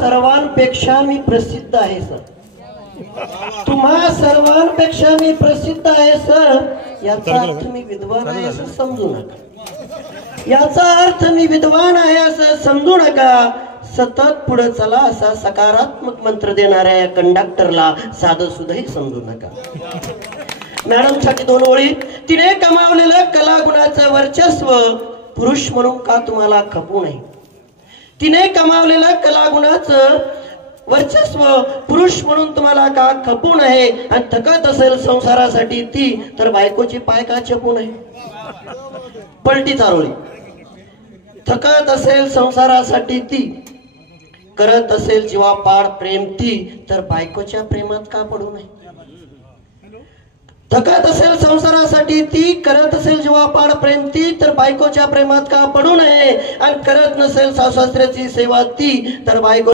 सर्वांपेक्षा मी प्रसिद्ध आहे सर, तुम्हा सर्वांपेक्षा मी प्रसिद्ध आहे सर, याचा अर्थ मी विद्वान आहे असं समजू नका, याचा अर्थ मी विद्वान आहे असं समजू नका। सतत पुढे चला असा सकारात्मक मंत्र देणाऱ्या या कंडक्टरला साधं सुद्धाही समजू नका। मॅडम साठी दोन ओळी, तिने कमावलेलं कला गुणाचं वर्चस्व पुरुष म्हणून का तुम्हाला खपू नये, तिने कमावलेलं कला गुणाचं वर्चस्व पुरुष म्हणून तुम्हाला का खपू नये, आणि थकत असेल संसारासाठी ती तर बायकोचे पाय का चपू नये। पलटी चारोळी, थकत असेल संसारासाठी ती, करत असेल जीवापाड प्रेम ती तर बायकोच्या प्रेमात का पडू नये। थकत असेल संसारासाठी ती, करत असेल जीवापाड प्रेम ती तर बायकोच्या प्रेमात का पडू नये, आणि करत नसेल सासू सासऱ्याची सेवा ती तर बायको